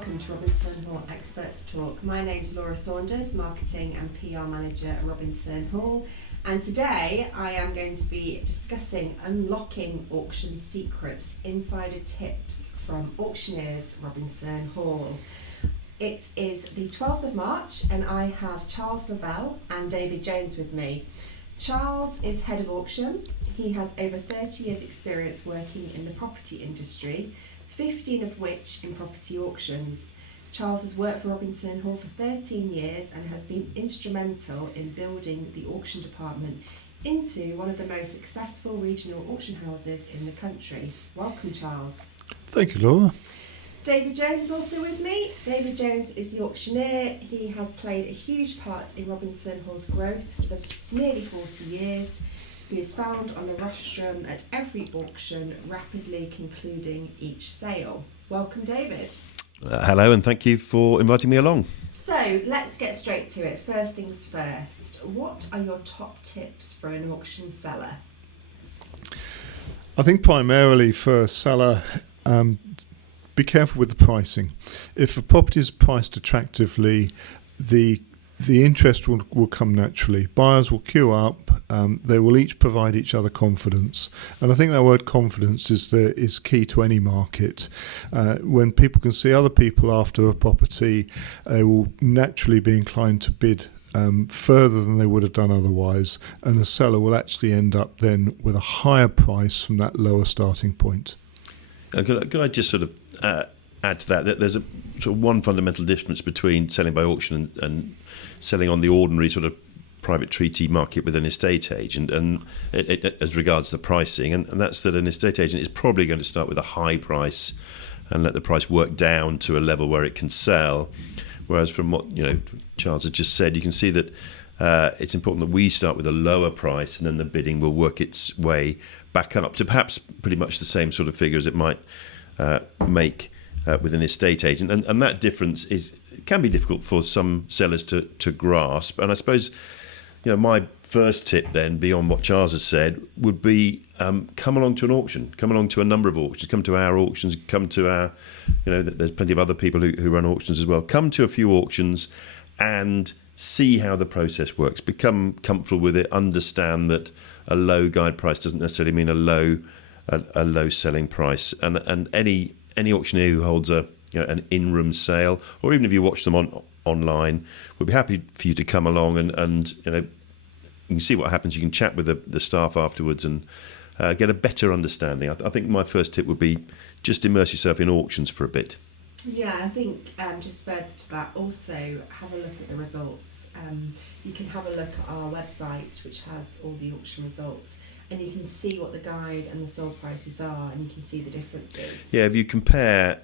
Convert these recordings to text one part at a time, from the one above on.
welcome to Robinson Hall Experts Talk. My name's Laura Saunders, Marketing and PR Manager at Robinson Hall, and today I am going to be discussing unlocking auction secrets, insider tips from Auctioneers Robinson Hall. It is the 12th of March and I have Charles Lovell and David Jones with me. Charles is head of auction. He has over 30 years experience working in the property industry, 15 of which in property auctions. Charles has worked for Robinson Hall for 13 years and has been instrumental in building the auction department into one of the most successful regional auction houses in the country. Welcome, Charles. Thank you, Laura. David Jones is also with me. David Jones is the auctioneer. He has played a huge part in Robinson Hall's growth for nearly 40 years. He is found on the rostrum at every auction, rapidly concluding each sale. Welcome, David. Hello, and thank you for inviting me along. So let's get straight to it. First things first, what are your top tips for an auction seller? I think primarily for a seller, be careful with the pricing. If a property is priced attractively, the interest will come naturally. Buyers will queue up. They will each provide each other confidence, and I think that word confidence is key to any market. When people can see other people after a property, they will naturally be inclined to bid further than they would have done otherwise, and the seller will actually end up then with a higher price from that lower starting point. Could I just sort of add to that there's a sort of one fundamental difference between selling by auction and selling on the ordinary sort of private treaty market with an estate agent, and as regards the pricing, and that's that an estate agent is probably going to start with a high price and let the price work down to a level where it can sell. Whereas from what Charles has just said, you can see that it's important that we start with a lower price, and then the bidding will work its way back up to perhaps pretty much the same sort of figure as it might make with an estate agent, and that difference can be difficult for some sellers to grasp. And I suppose my first tip then, beyond what Charles has said, would be come along to an auction, come along to a number of auctions, come to our auctions, come to our, there's plenty of other people who run auctions as well. Come to a few auctions and see how the process works. Become comfortable with it. Understand that a low guide price doesn't necessarily mean a low selling price. And any auctioneer who holds an in-room sale, or even if you watch them online, we'll be happy for you to come along and you can see what happens. You can chat with the staff afterwards and get a better understanding. I think my first tip would be just immerse yourself in auctions for a bit. Yeah, I think just further to that, also have a look at the results. You can have a look at our website, which has all the auction results, and you can see what the guide and the sold prices are, and you can see the differences. Yeah, if you compare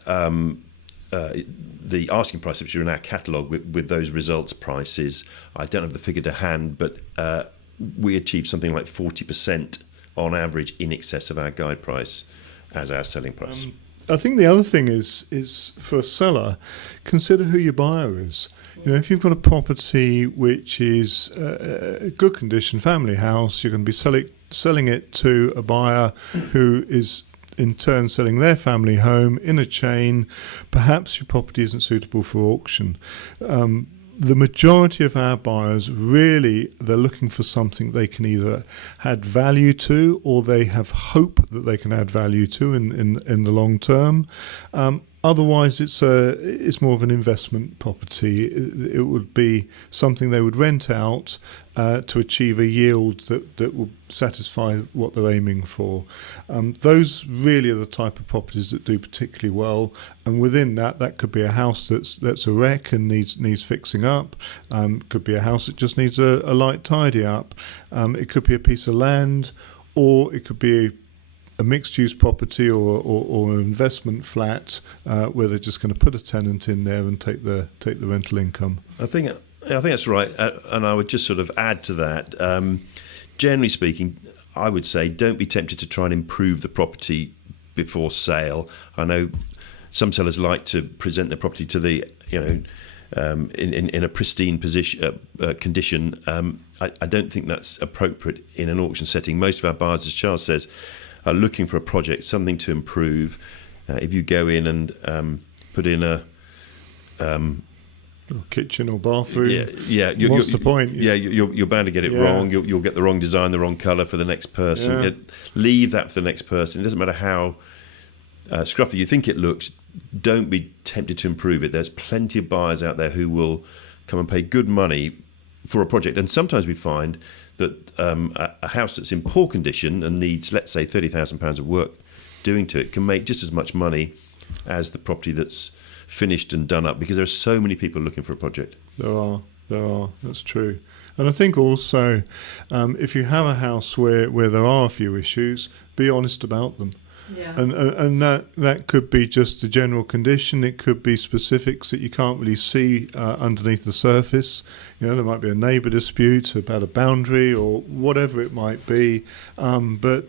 the asking price, which are in our catalogue, with those results prices, I don't have the figure to hand, but we achieve something like 40% on average in excess of our guide price as our selling price. I think the other thing is for a seller, consider who your buyer is. If you've got a property which is a good condition, family house, you're going to be selling it to a buyer who is in turn selling their family home in a chain. Perhaps your property isn't suitable for auction. The majority of our buyers, really, they're looking for something they can either add value to, or they have hope that they can add value to in the long term. Otherwise, it's more of an investment property. It would be something they would rent out to achieve a yield that will satisfy what they're aiming for. Those really are the type of properties that do particularly well. And within that could be a house that's a wreck and needs fixing up. Could be a house that just needs a light tidy up. It could be a piece of land, or it could be a mixed-use property or an investment flat where they're just going to put a tenant in there and take the rental income. I think that's right, and I would just sort of add to that. Generally speaking, I would say don't be tempted to try and improve the property before sale. I know some sellers like to present their property to the in a pristine condition. I don't think that's appropriate in an auction setting. Most of our buyers, as Charles says, are looking for a project, something to improve. If you go in and put in a Or kitchen or bathroom. What's the point? You're bound to get it wrong. You'll get the wrong design, the wrong colour for the next person. Yeah. Leave that for the next person. It doesn't matter how scruffy you think it looks. Don't be tempted to improve it. There's plenty of buyers out there who will come and pay good money for a project. And sometimes we find that a house that's in poor condition and needs, let's say, £30,000 of work doing to it can make just as much money as the property that's finished and done up, because there are so many people looking for a project. There are. That's true. And I think also, if you have a house where there are a few issues, be honest about them. Yeah. And that could be just the general condition. It could be specifics that you can't really see underneath the surface. There might be a neighbour dispute about a boundary or whatever it might be. But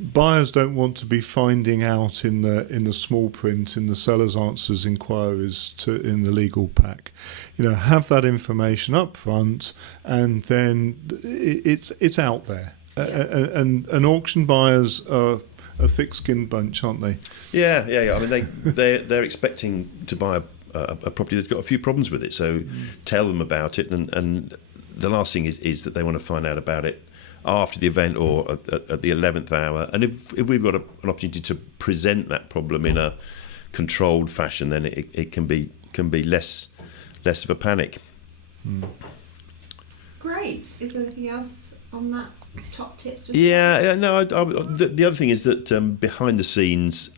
buyers don't want to be finding out in the small print, in the seller's answers inquiries in the legal pack. Have that information up front, and then it's out there. And auction buyers are a thick-skinned bunch, aren't they? Yeah. I mean, they're expecting to buy a property that's got a few problems with it. So tell them about it, and the last thing is that they want to find out about it after the event or at the 11th hour. And if we've got an opportunity to present that problem in a controlled fashion, then it can be less of a panic. Great. Is there anything else on that? Top tips? The other thing is that behind the scenes,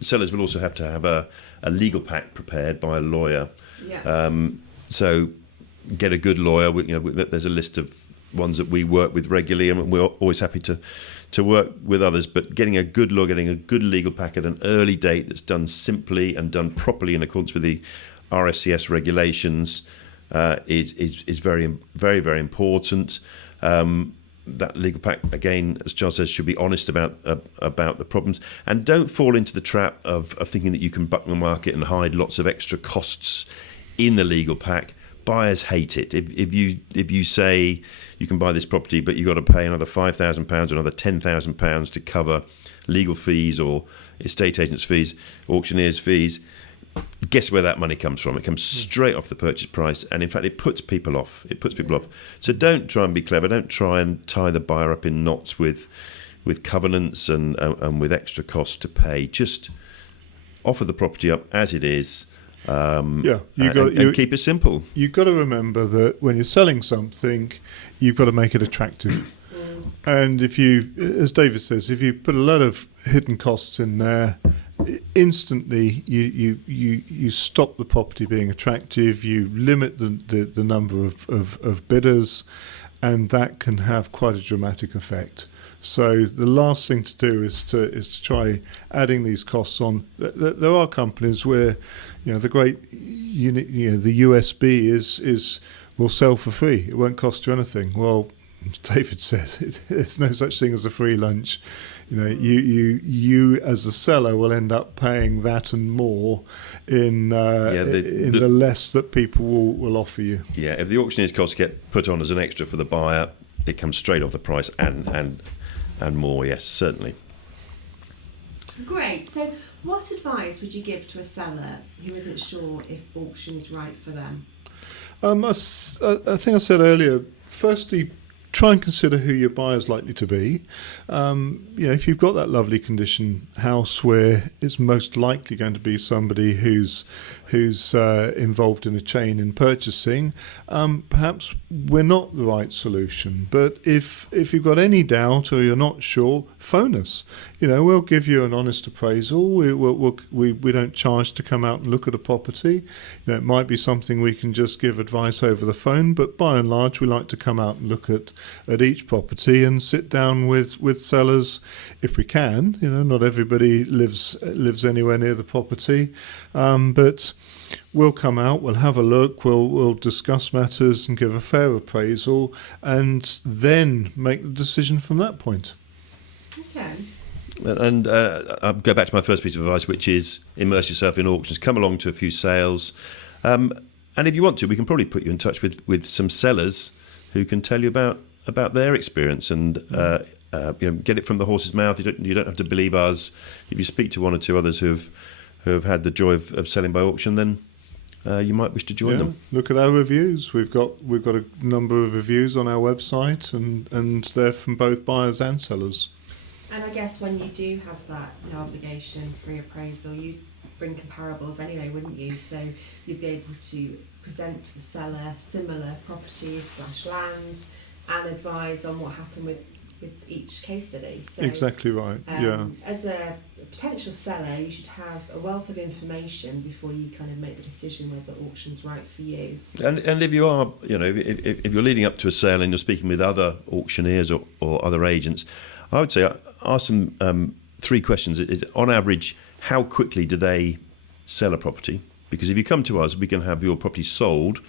sellers will also have to have a legal pack prepared by a lawyer. Yeah. So get a good lawyer. There's a list of ones that we work with regularly, and we're always happy to work with others. But getting a good lawyer, getting a good legal pack at an early date that's done simply and done properly in accordance with the RSCS regulations is very, very, very important. That legal pack, again, as Charles says, should be honest about the problems, and don't fall into the trap of thinking that you can buck the market and hide lots of extra costs in the legal pack. Buyers hate it. If you say you can buy this property, but you've got to pay another £5,000, another £10,000 to cover legal fees or estate agents' fees, auctioneers' fees, guess where that money comes from? It comes straight off the purchase price, and in fact, it puts people off. So don't try and be clever. Don't try and tie the buyer up in knots with covenants and with extra costs to pay. Just offer the property up as it is. And keep it simple. You've got to remember that when you're selling something, you've got to make it attractive. And if you, as David says, if you put a lot of hidden costs in there, instantly you stop the property being attractive. You limit the number of bidders, and that can have quite a dramatic effect. So the last thing to do is to try adding these costs on. There are companies where the great unit, the USB is will sell for free. It won't cost you anything. Well, David says there's no such thing as a free lunch. You as a seller will end up paying that and more in the less that people will offer you. Yeah, if the auctioneer's costs get put on as an extra for the buyer, it comes straight off the price and more. Yes, certainly. Great. So, what advice would you give to a seller who isn't sure if auction is right for them? I think I said earlier. Firstly, try and consider who your buyer's likely to be. If you've got that lovely condition house where it's most likely going to be somebody who's involved in a chain in purchasing, perhaps we're not the right solution. But if you've got any doubt or you're not sure, phone us. We'll give you an honest appraisal. We don't charge to come out and look at a property. It might be something we can just give advice over the phone, but by and large we like to come out and look at each property and sit down with sellers if we can. Not everybody lives anywhere near the property, but we'll come out, we'll have a look, we'll discuss matters and give a fair appraisal, and then make the decision from that point. Okay. And I'll go back to my first piece of advice, which is immerse yourself in auctions. Come along to a few sales. And if you want to, we can probably put you in touch with some sellers who can tell you about their experience and get it from the horse's mouth. You don't have to believe us. If you speak to one or two others who have had the joy of selling by auction, then you might wish to join them. Look at our reviews. We've got a number of reviews on our website, and they're from both buyers and sellers. And I guess when you do have that no obligation free appraisal, you bring comparables anyway, wouldn't you? So you'd be able to present to the seller similar properties / land and advise on what happened with each case study. So, exactly right. As a potential seller, you should have a wealth of information before you kind of make the decision whether the auction's right for you. And if you are, if you're leading up to a sale and you're speaking with other auctioneers or other agents, I would say ask them 3 questions. Is on average, how quickly do they sell a property? Because if you come to us, we can have your property sold,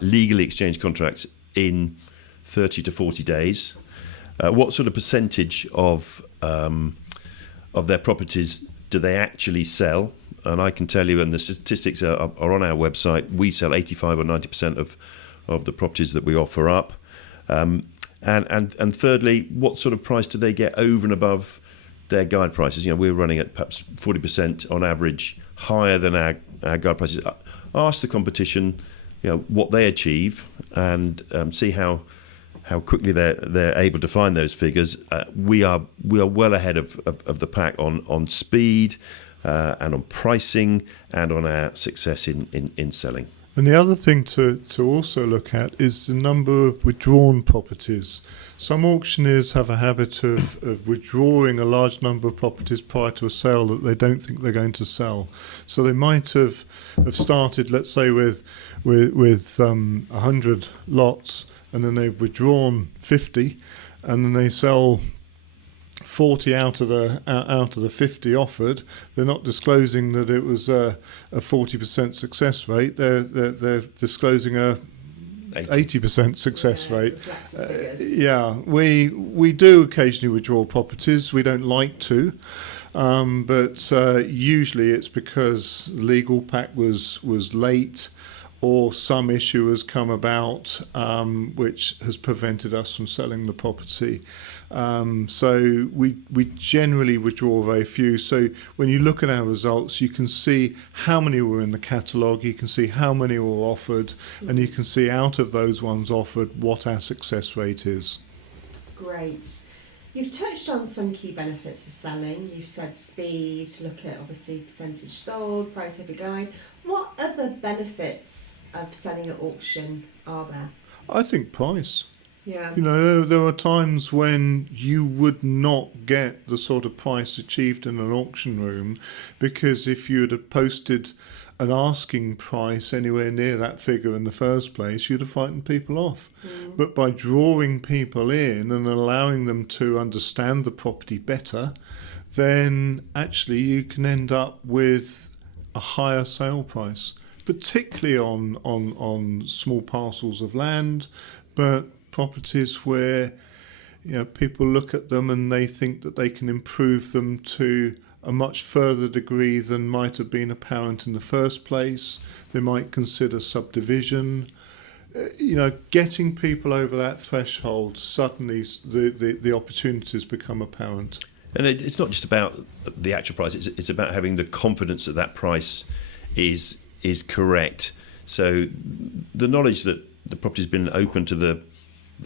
legally exchange contracts in 30 to 40 days. What sort of percentage of their properties do they actually sell? And I can tell you, and the statistics are on our website, we sell 85 or 90% of the properties that we offer up. And thirdly, what sort of price do they get over and above their guide prices? We're running at perhaps 40% on average higher than our guide prices. Ask the competition, what they achieve, and see how quickly they're able to find those figures. We are well ahead of the pack on speed and on pricing and on our success in selling. And the other thing to also look at is the number of withdrawn properties. Some auctioneers have a habit of withdrawing a large number of properties prior to a sale that they don't think they're going to sell. So they might have started, let's say, with 100 lots, and then they've withdrawn 50, and then they sell 40 out of the 50 offered. They're not disclosing that it was a 40% success rate. They're disclosing a 80% success rate. We do occasionally withdraw properties. We don't like to, but usually it's because the legal pack was late, or some issue has come about which has prevented us from selling the property. So we generally withdraw very few. So when you look at our results, you can see how many were in the catalogue, you can see how many were offered, and you can see out of those ones offered what our success rate is. Great. You've touched on some key benefits of selling. You've said speed, look at obviously percentage sold, price over guide. What other benefits of selling at auction are there? I think price. Yeah. There are times when you would not get the sort of price achieved in an auction room, because if you had posted an asking price anywhere near that figure in the first place, you'd have frightened people off. But by drawing people in and allowing them to understand the property better, then actually you can end up with a higher sale price, particularly on small parcels of land, but properties where people look at them and they think that they can improve them to a much further degree than might have been apparent in the first place. They might consider subdivision. Getting people over that threshold, suddenly the opportunities become apparent. And it's not just about the actual price, it's about having the confidence that that price is correct. So the knowledge that the property's been open to the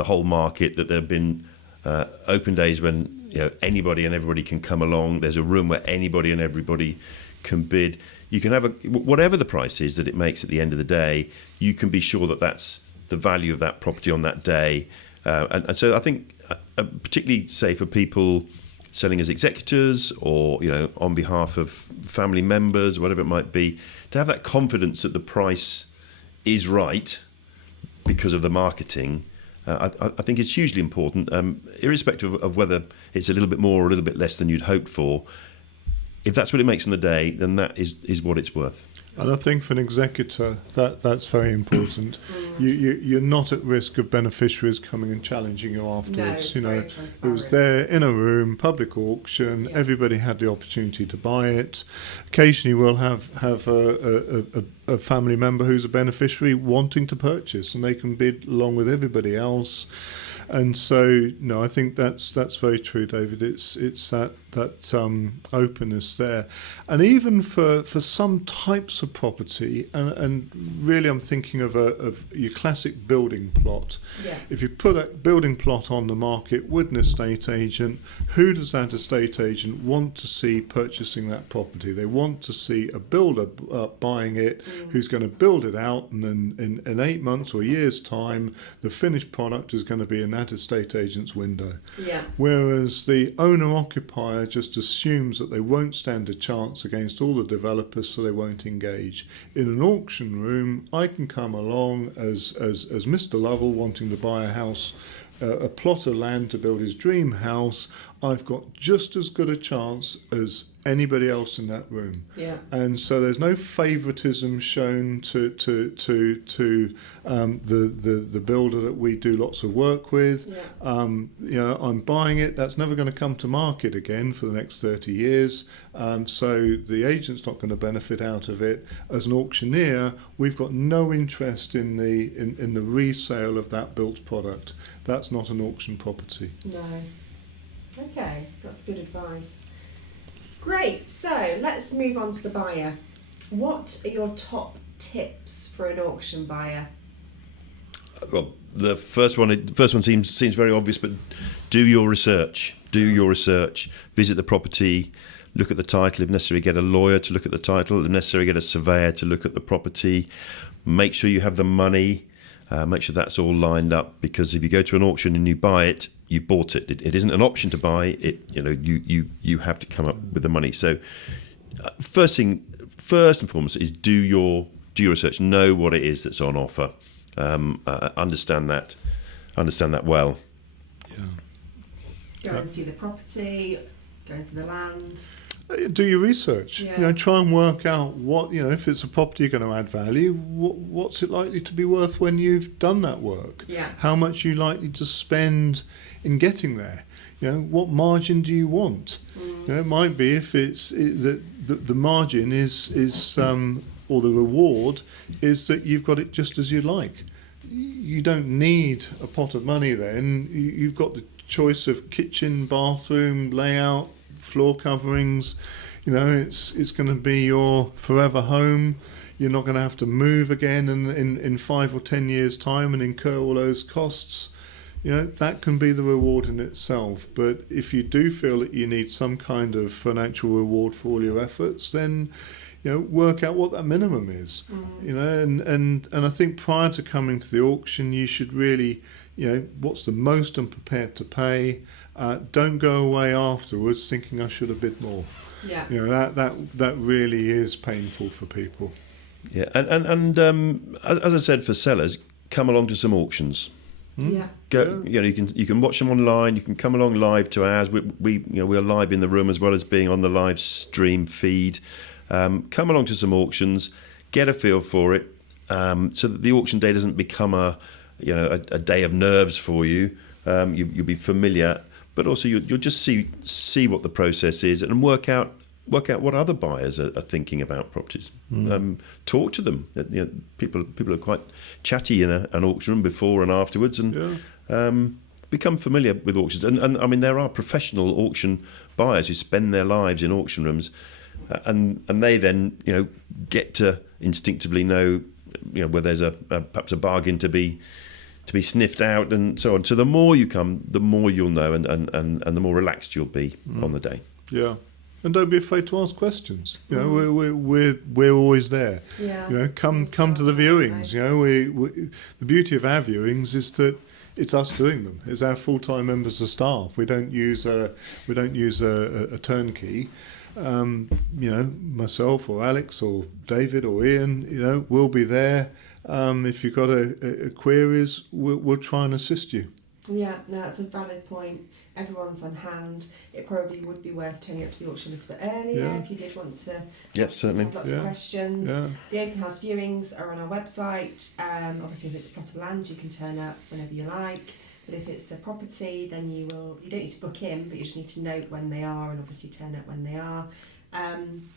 whole market, that there have been open days when anybody and everybody can come along. There's a room where anybody and everybody can bid. You can have whatever the price is that it makes at the end of the day, you can be sure that that's the value of that property on that day. And so I think, particularly say for people selling as executors or on behalf of family members, whatever it might be, to have that confidence that the price is right because of the marketing. I think it's hugely important, irrespective of whether it's a little bit more or a little bit less than you'd hoped for. If that's what it makes on the day, then that is what it's worth. And I think for an executor, that's very important. You're not at risk of beneficiaries coming and challenging you afterwards. No, it was there in a room, public auction. Yeah. Everybody had the opportunity to buy it. Occasionally, we'll have a a family member who's a beneficiary wanting to purchase, and they can bid along with everybody else. And so, no, I think that's very true, David. It's that openness there, and even for some types of property, and really, I'm thinking of your classic building plot. Yeah. If you put a building plot on the market with an estate agent, who does that estate agent want to see purchasing that property? They want to see a builder buying it, who's going to build it out, and then in 8 months or a year's time, the finished product is going to be in that estate agent's window. Yeah. Whereas the owner-occupier just assumes that they won't stand a chance against all the developers, so they won't engage. In an auction room, I can come along as Mr. Lovell wanting to buy a house, a plot of land to build his dream house. I've got just as good a chance as anybody else in that room. Yeah. And so there's no favouritism shown to the builder that we do lots of work with. Yeah. I'm buying it. That's never going to come to market again for the next 30 years. So the agent's not going to benefit out of it. As an auctioneer, we've got no interest in the resale of that built product. That's not an auction property. No. Okay, that's good advice. Great, so let's move on to the buyer. What are your top tips for an auction buyer? Well, the first one seems very obvious, but do your research. Do your research. Visit the property. Look at the title. If necessary, get a lawyer to look at the title. If necessary, get a surveyor to look at the property. Make sure you have the money. Make sure that's all lined up, because if you go to an auction and you buy it, you've bought it. It isn't an option to buy it. You have to come up with the money. So, first and foremost is do your research. Know what it is that's on offer. Understand that well. Yeah. Go and see the property, go into the land. Do your research. Yeah. Try and work out what, if it's a property you're going to add value, what's it likely to be worth when you've done that work? Yeah. How much are you likely to spend in getting there? What margin do you want? It might be if the margin is or the reward is that you've got it just as you like. You don't need a pot of money then. You've got the choice of kitchen, bathroom, layout, floor coverings. It's going to be your forever home. You're not going to have to move again in 5 or 10 years' time and incur all those costs. That can be the reward in itself. But if you do feel that you need some kind of financial reward for all your efforts, then work out what that minimum is. And I think prior to coming to the auction, you should really, what's the most I'm prepared to pay. Don't go away afterwards thinking I should have bid more. Yeah. That really is painful for people. Yeah, and as I said, for sellers, come along to some auctions. Yeah. Go. You can watch them online. You can come along live to ours. We're live in the room as well as being on the live stream feed. Come along to some auctions, get a feel for it, so that the auction day doesn't become a day of nerves for you. You'll be familiar, but also you'll just see what the process is and work out what other buyers are thinking about properties. Talk to them. People are quite chatty in an auction room before and afterwards, and become familiar with auctions. And I mean, there are professional auction buyers who spend their lives in auction rooms, and they then get to instinctively know where there's perhaps a bargain to be sniffed out and so on. So the more you come, the more you'll know, and the more relaxed you'll be on the day. Yeah. And don't be afraid to ask questions. We're always there. Yeah. Come to the viewings. The beauty of our viewings is that it's us doing them. It's our full-time members of staff. We don't use a turnkey. Myself or Alex or David or Ian, we'll be there. If you've got a queries, we'll try and assist you. Yeah, no, that's a valid point. Everyone's on hand. It probably would be worth turning up to the auction a little bit earlier if you did want to. Yes, certainly. Have lots of questions. Yeah. The open house viewings are on our website. Obviously, if it's a plot of land, you can turn up whenever you like. But if it's a property, then you don't need to book in, but you just need to note when they are and obviously turn up when they are.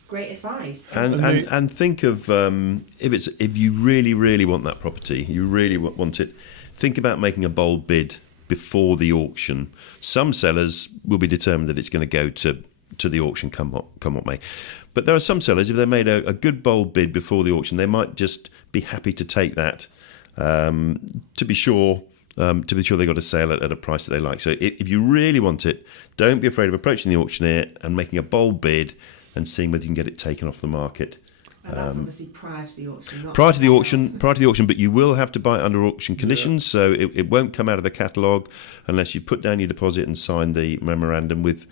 Great advice. And think of if you really want that property, you really want it. Think about making a bold bid before the auction. Some sellers will be determined that it's going to go to the auction come what may. But there are some sellers, if they made a good bold bid before the auction, they might just be happy to take that to be sure they got a sale at a price that they like. So if you really want it, don't be afraid of approaching the auctioneer and making a bold bid and seeing whether you can get it taken off the market. And that's obviously prior to the auction. Not prior to the auction, but you will have to buy it under auction conditions, so it won't come out of the catalogue unless you put down your deposit and sign the memorandum with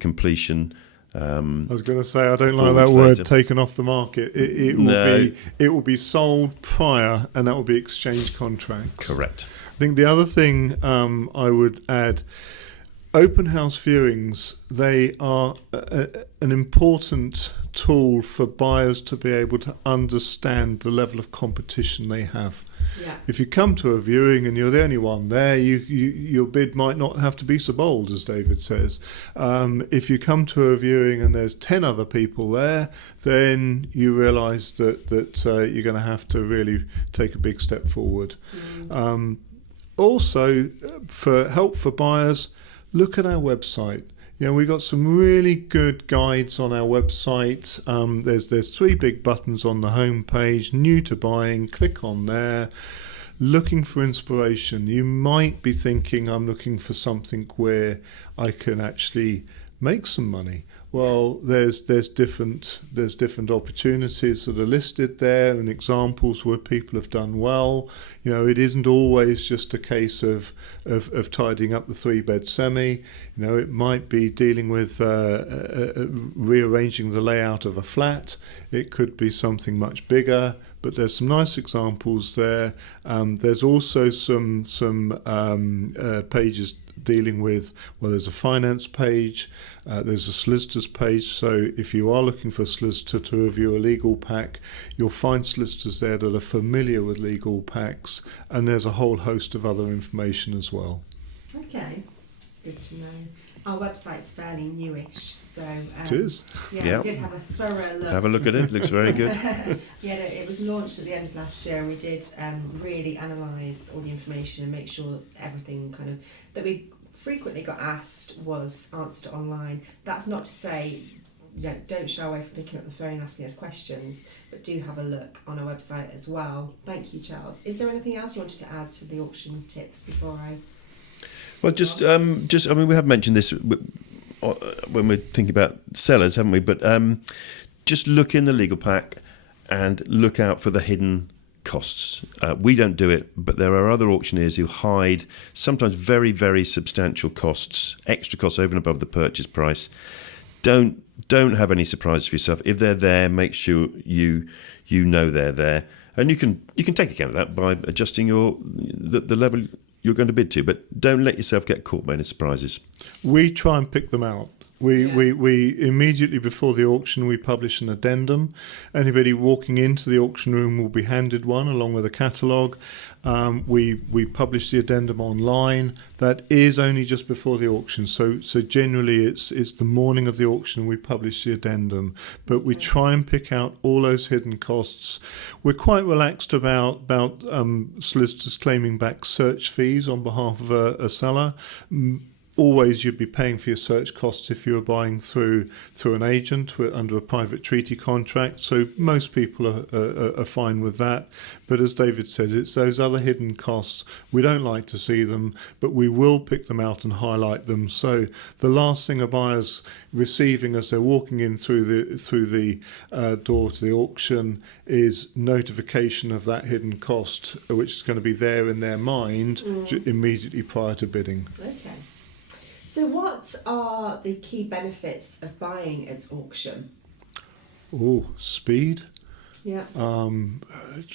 completion. I was going to say, I don't like that word, later. Taken off the market. It will be sold prior, and that will be exchange contracts. Correct. I think the other thing I would add, open house viewings, they are an important tool for buyers to be able to understand the level of competition they have. Yeah. If you come to a viewing and you're the only one there, your bid might not have to be so bold, as David says. If you come to a viewing and there's 10 other people there, then you realise that you're going to have to really take a big step forward. Also, for help for buyers, look at our website. We've got some really good guides on our website. There's 3 big buttons on the home page. New to buying, click on there. Looking for inspiration. You might be thinking, I'm looking for something where I can actually make some money. Well, there's different opportunities that are listed there and examples where people have done well. It isn't always just a case of tidying up the 3-bed semi. It might be dealing with rearranging the layout of a flat. It could be something much bigger. But there's some nice examples there. There's also some pages dealing with, there's a finance page, there's a solicitor's page, so if you are looking for a solicitor to review a legal pack, you'll find solicitors there that are familiar with legal packs, and there's a whole host of other information as well. Okay, good to know. Our website's fairly newish, so it is. Yeah, we did have a thorough look. Have a look at it. Looks very good. It was launched at the end of last year, and we did really analyse all the information and make sure that everything that we frequently got asked was answered online. That's not to say don't shy away from picking up the phone and asking us questions, but do have a look on our website as well. Thank you, Charles. Is there anything else you wanted to add to the auction tips before I? Well, we have mentioned this when we're thinking about sellers, haven't we? But just look in the legal pack and look out for the hidden costs. We don't do it, but there are other auctioneers who hide sometimes very, very substantial costs, extra costs over and above the purchase price. Don't have any surprises for yourself. If they're there, make sure you know they're there, and you can take account of that by adjusting the level you're going to bid to, but don't let yourself get caught by any surprises. We try and pick them out. We immediately before the auction, we publish an addendum. Anybody walking into the auction room will be handed one along with a catalogue. We publish the addendum online. That is only just before the auction. So generally it's the morning of the auction we publish the addendum. But we try and pick out all those hidden costs. We're quite relaxed about solicitors claiming back search fees on behalf of a seller. Always you'd be paying for your search costs if you were buying through an agent under a private treaty contract. So most people are fine with that. But as David said, it's those other hidden costs. We don't like to see them, but we will pick them out and highlight them. So the last thing a buyer's receiving as they're walking in through the door to the auction is notification of that hidden cost, which is going to be there in their mind immediately prior to bidding. Okay. So what are the key benefits of buying at auction? Speed. Yeah.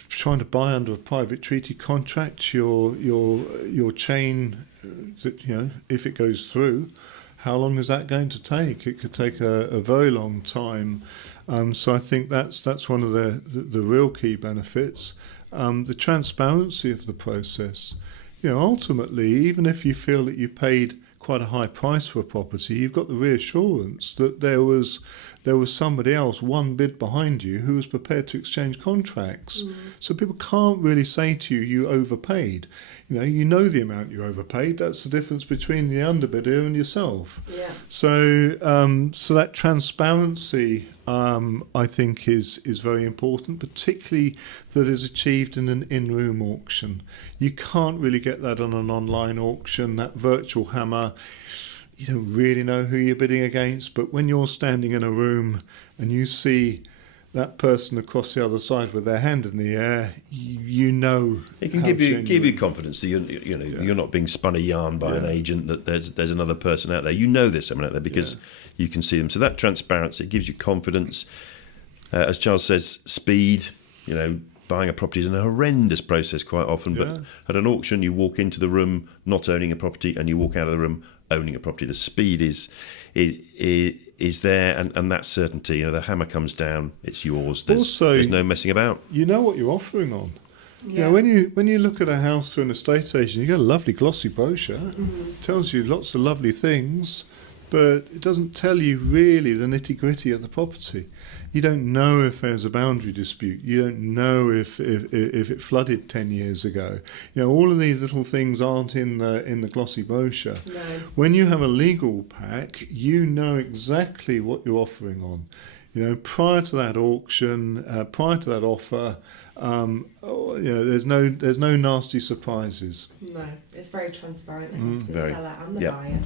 Trying to buy under a private treaty contract, your chain, if it goes through, how long is that going to take? It could take a very long time. So I think that's one of the real key benefits. The transparency of the process. Ultimately, even if you feel that you paid quite a high price for a property, you've got the reassurance that there was somebody else one bid behind you who was prepared to exchange contracts. So people can't really say to you, you overpaid. You know the amount you overpaid. That's the difference between the underbidder and yourself. Yeah. So that transparency, I think, is very important, particularly that is achieved in an in-room auction. You can't really get that on an online auction. That virtual hammer, you don't really know who you're bidding against, but when you're standing in a room and you see that person across the other side with their hand in the air, you know. It can give you confidence that you're not being spun a yarn by an agent, that there's another person out there. You know there's someone out there because you can see them. So that transparency, it gives you confidence. As Charles says, speed. Buying a property is a horrendous process quite often, but at an auction you walk into the room not owning a property and you walk out of the room owning a property. The speed is there, and that certainty. The hammer comes down, it's yours. There's no messing about. You know what you're offering on. Yeah. When you look at a house through an estate agent, you get a lovely glossy brochure. It tells you lots of lovely things, but it doesn't tell you really the nitty-gritty of the property. You don't know if there's a boundary dispute. You don't know if it flooded 10 years ago. All of these little things aren't in the glossy brochure. No. When you have a legal pack, you know exactly what you're offering on. Prior to that auction, prior to that offer, there's no nasty surprises. No, it's very transparent, I guess, for the seller and the Yep. buyer.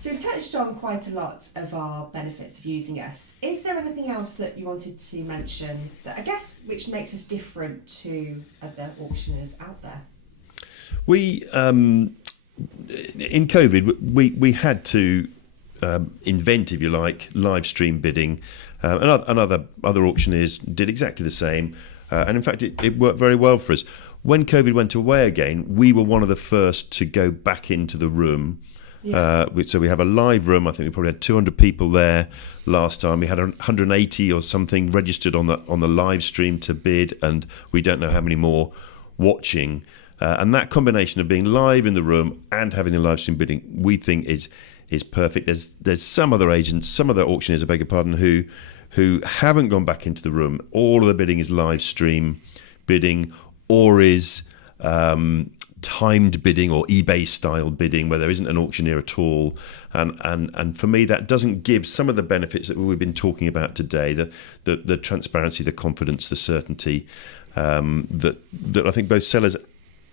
So we've touched on quite a lot of our benefits of using us. Is there anything else that you wanted to mention that which makes us different to other auctioneers out there? We in COVID we had to invent, if you like, live stream bidding, and other auctioneers did exactly the same, and in fact it worked very well for us. When COVID went away again, we were one of the first to go back into the room. So we have a live room. I think we probably had 200 people there last time. We had 180 or something registered on the live stream to bid, and we don't know how many more watching. And that combination of being live in the room and having the live stream bidding, we think is perfect. There's some other agents, some other auctioneers, I beg your pardon, who haven't gone back into the room. All of the bidding is live stream bidding, or is timed bidding or eBay style bidding where there isn't an auctioneer at all, and for me that doesn't give some of the benefits that we've been talking about today, the transparency, the confidence, the certainty that I think both sellers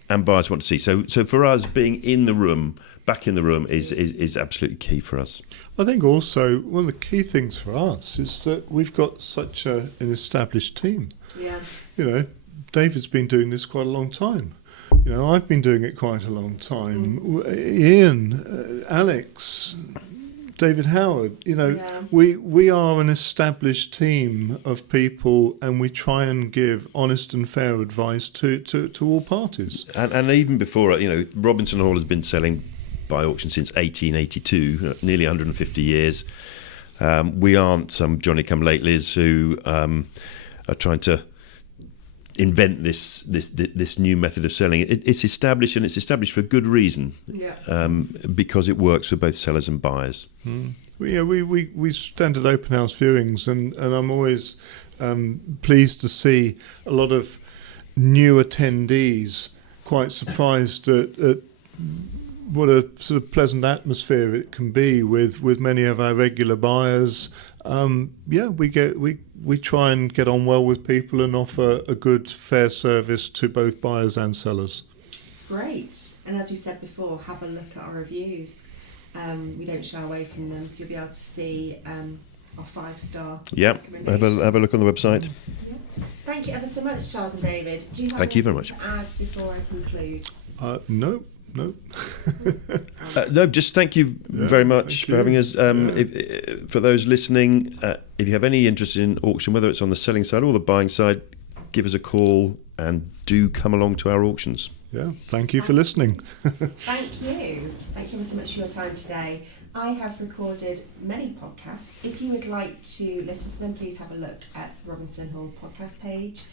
and buyers want to see. So for us, being in the room, back in the room, is absolutely key for us. I think also one of the key things for us is that we've got such an established team. Yeah. David's been doing this quite a long time. I've been doing it quite a long time. Ian, Alex, David Howard, we are an established team of people, and we try and give honest and fair advice to all parties. And even before, Robinson Hall has been selling by auction since 1882, nearly 150 years. We aren't some Johnny-come-latelys who are trying to invent this new method of selling. It's established, and it's established for good reason. Because it works for both sellers and buyers. We stand at open house viewings, and I'm always pleased to see a lot of new attendees quite surprised at what a sort of pleasant atmosphere it can be with many of our regular buyers. We try and get on well with people and offer a good, fair service to both buyers and sellers. Great. And as we said before, have a look at our reviews. We don't shy away from them, so you'll be able to see our 5-star. Yep. Have a look on the website. Yeah. Thank you ever so much, Charles and David. Do you have Thank you very anything to add before I conclude? No. No, just thank you very much for having us. For those listening, if you have any interest in auction, whether it's on the selling side or the buying side, give us a call and do come along to our auctions. Yeah, thank you for listening. Thank you. Thank you so much for your time today. I have recorded many podcasts. If you would like to listen to them, please have a look at the Robinson Hall podcast page.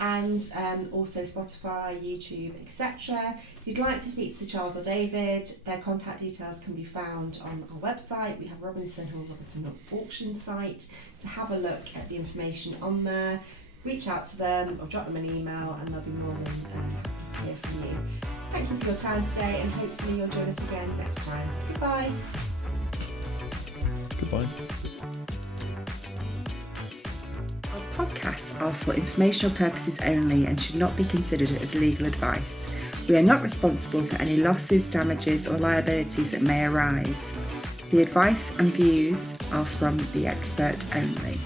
and also Spotify, YouTube, etc. If you'd like to speak to Charles or David, their contact details can be found on our website. We have Robinson Auction site, so have a look at the information on there. Reach out to them or drop them an email, and they'll be more than happy to hear from you. Thank you for your time today, and hopefully you'll join us again next time. Goodbye. Goodbye. Our podcasts are for informational purposes only and should not be considered as legal advice. We are not responsible for any losses, damages or liabilities that may arise. The advice and views are from the expert only.